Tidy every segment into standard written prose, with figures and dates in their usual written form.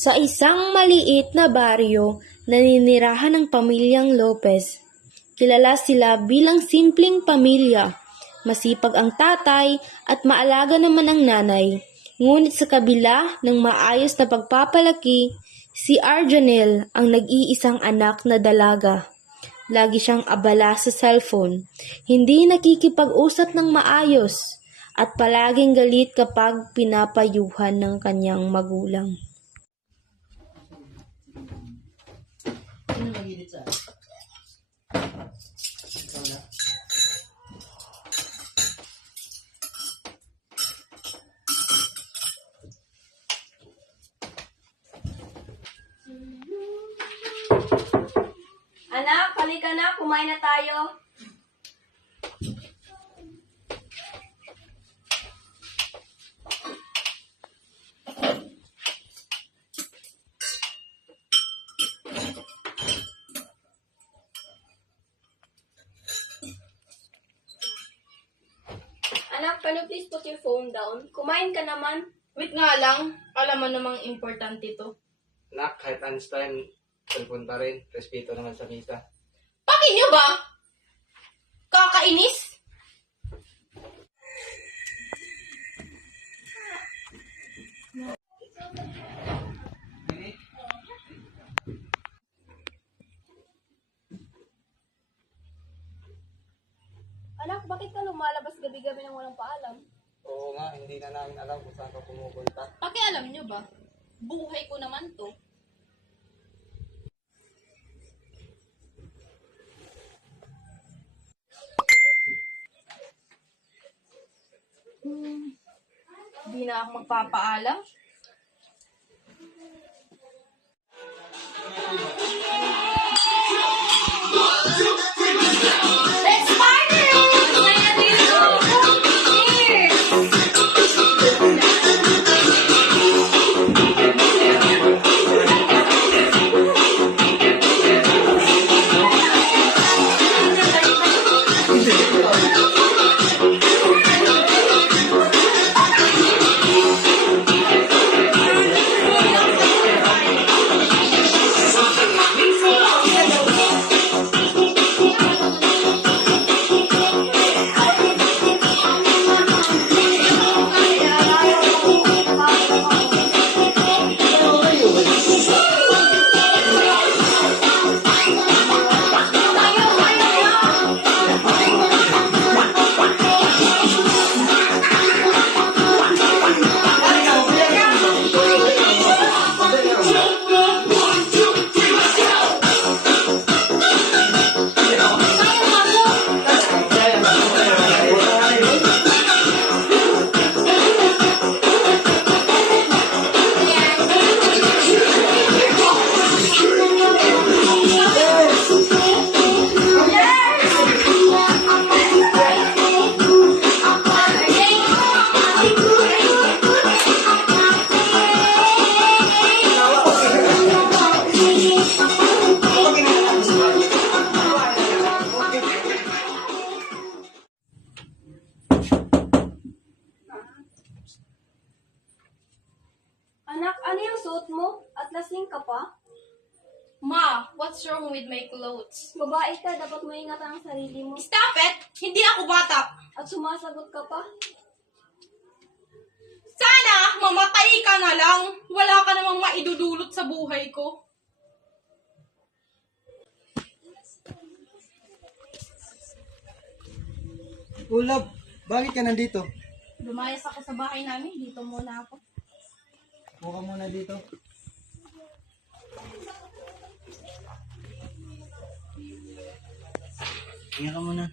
Sa isang maliit na baryo, naninirahan ng pamilyang Lopez. Kilala sila bilang simpleng pamilya. Masipag ang tatay at maalaga naman ang nanay. Ngunit sa kabila ng maayos na pagpapalaki, si Arjanel ang nag-iisang anak na dalaga. Lagi siyang abala sa cellphone, hindi nakikipag-usap ng maayos, at palaging galit kapag pinapayuhan ng kanyang magulang. Sino magilit sa akin? Ikaw na. Anak, halika na, kumain na tayo. Anak, can you please put your phone down? Kumain ka naman. Wait nga lang, alam mo namang importante to. Nak, kahit lunchtime, cellphone pa rin. Respeto naman sa misa. Pakin nyo ba? Kakainis? Anak, bakit ka lumalabas gabi-gabi nang walang paalam? Oo nga, hindi na namin alam kung saan ka pumupunta. Pakialam nyo ba? Buhay ko naman to. Hindi na ako magpapaalam. Let's party! Masaya dito! Cheers! Anak, ano yung suot mo? At lasing ka pa? Ma, what's wrong with my clothes? Babae ka, dapat maingatan ang sarili mo. Stop it! Hindi ako bata! At sumasagot ka pa? Sana mamatay ka na lang! Wala ka namang maidudulot sa buhay ko. Ulab, bakit ka nandito? Lumayas ako sa bahay namin. Dito muna ako. Buka muna dito. Hinga ka muna.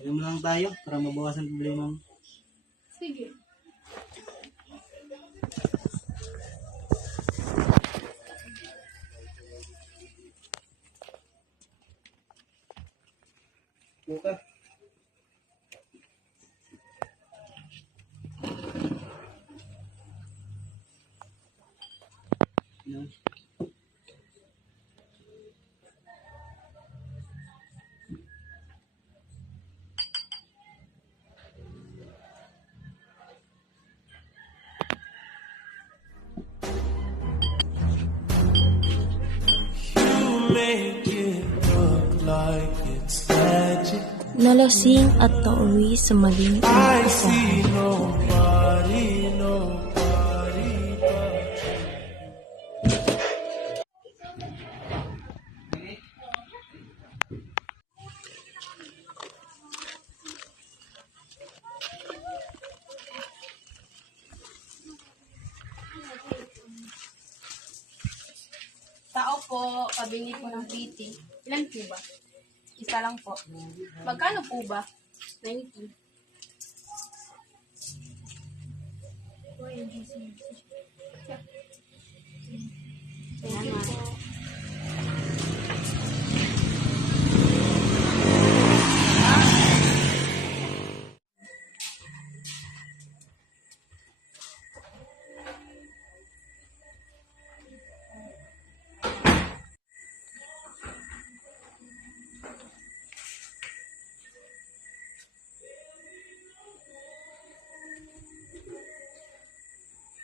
Inom lang tayo para mabawasan problema mo. Sige. Buka. Inom. make it look like it's magic. Nalasing at nauwi sa maling I inaasahan. see nobody, nobody but you. Tao po, pabili po ng PT. Ilan po ba? Isa lang po. Magkano po ba? 90. Thank you po.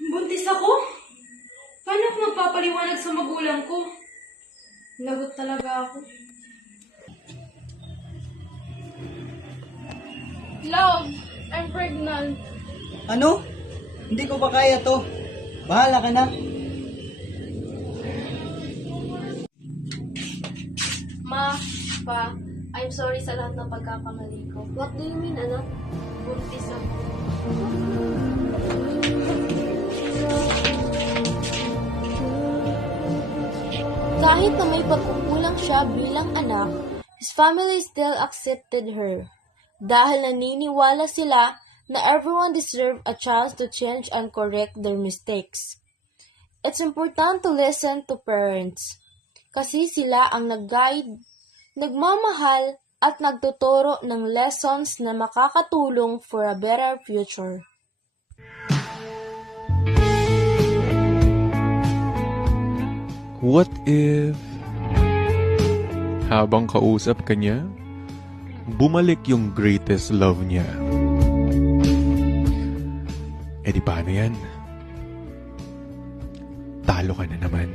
Buntis ako? Paano ako magpapaliwanag sa magulang ko? Lagot talaga ako. Love, I'm pregnant. Ano? Hindi ko pa kaya to. Bahala ka na. Ma, Pa, I'm sorry sa lahat ng pagkakamali ko. What do you mean, anak? Buntis ako. Kahit na may pagkukulang siya bilang anak, his family still accepted her. Dahil naniniwala sila na everyone deserves a chance to change and correct their mistakes. It's important to listen to parents kasi sila ang nag-guide, nagmamahal at nagtuturo ng lessons na makakatulong for a better future. What if habang kausap ka niya, bumalik yung greatest love niya? Eh di paano yan? Talo ka na naman.